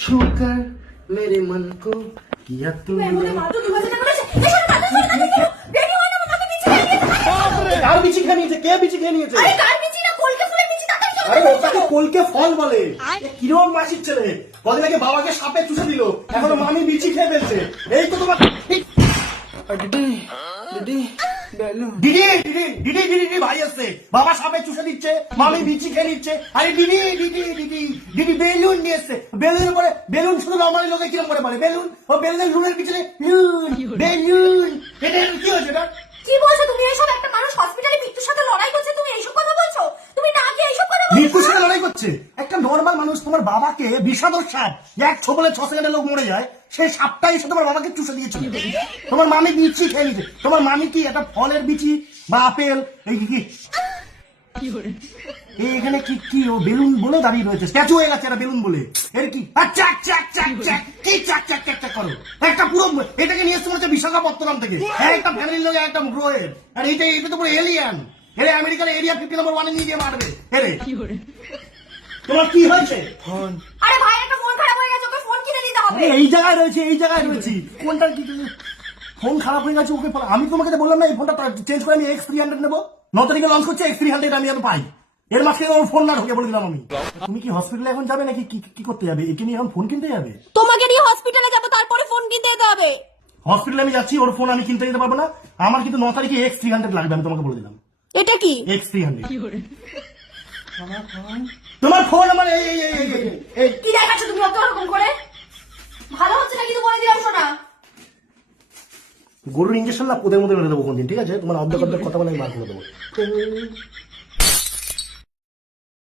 छूकर मेरे मन को किया तुमने। কার বিচি খেয়ে নিয়েছে? কে বিচি খেয়ে নিয়েছে? আরে ওটাকে কলকে ফল বলে। কিরম মাসির ছেলে, কদিন আগে বাবাকে সাপে চুষে দিল, এখন মামি বিচি খেয়ে ফেলছে। এই তো তোমার দিদি ভাই আসছে, বাবা সাপে চুষে দিচ্ছে, মামি বিচি খেয়ে নিচ্ছে। আরে দিদি বেলুন নিয়ে এসছে, বেলুনের পরে বেলুন শুধু নর্মালি লোকে কিরম করে বলে বেলুন, ও বেলুনের রুমের পিছনে বেলুন। এটা কি হয়েছে? এটা কি বলছো তুমি? এইসব একটা মানুষ হসপিটালে মৃত্যুর সাথে লড়াই করছে, তুমি এইসব কথা বলছো? তুমি না গিয়ে এইসব কথা বলছো? মৃত্যুর সাথে লড়াই করছে একটা নর্মাল মানুষ। তোমার বাবাকে বিষাদর সাপ, এক ছোবলে 6 সেকেন্ডে লোক মরে যায়, সেই সাপটাই এসে তোমার বাবাকে চুষে দিয়েছিল। তোমার মামি বিচি খেয়ে নিয়েছে। তোমার মামি কি একটা ফলের বিচি বা আপেল এই কি এখানে কি কি ও বেলুন বলে দাঁড়িয়ে রয়েছে, স্ট্যাচু হয়ে গেছে একটা বেলুন বলে। এর কি চাক চাক চাক চাক কি চাক চাক চাক চাক করো? একটা পুরো এটাকে নিয়ে এসছে মনে হচ্ছে বিশাখাপত্তনম থেকে, একটা ফ্যামিলির লোক একটা গ্রহের। আর এটা তো পুরো এলিয়ান। এরে আমেরিকার এরিয়া 50 নম্বর 1 নিয়ে গিয়ে মারবে। এরে তোমার কি হয়েছে? ফোন। আরে ভাই একটা ফোন খারাপ হয়ে গেছে, ওকে ফোন কিনে দিতে হবে। এই জায়গায় রয়েছে, এই জায়গায় রয়েছে। কোনটা কি ফোন খারাপ হয়ে গেছে? ওকে আমি তোমাকে বললাম না এই ফোনটা চেঞ্জ করে আমি X300 নেবো। 9 তারিখে লঞ্চ করছে X300, আমি এখন পাই। এর মাঝখানে ওর ফোন না ঢোকে বলে দিলাম আমি। তুমি কি হসপিটালে এখন যাবে নাকি কি করতে যাবে? একে নিয়ে এখন ফোন কিনতে যাবে? তোমাকে নিয়ে হসপিটালে যাবো, তারপরে ফোন কিনতে যেতে হবে। হসপিটালে আমি যাচ্ছি, ওর ফোন আমি কিনতে যেতে পারবো না। আমার কিন্তু 9 তারিখে X300 লাগবে, আমি তোমাকে বলে দিলাম। এটা কি X300 তোমার ফোন আমার এই কি দেখাচ্ছ তুমি অত রকম করে? ভালো হচ্ছে না কিন্তু বলে দিলাম শোনা। গরুর ইঞ্জেকশন না পোদের মধ্যে মেরে দেবো কোনদিন, ঠিক আছে? তোমার অর্ধেক কথা বলে আমি মার করে দেবো।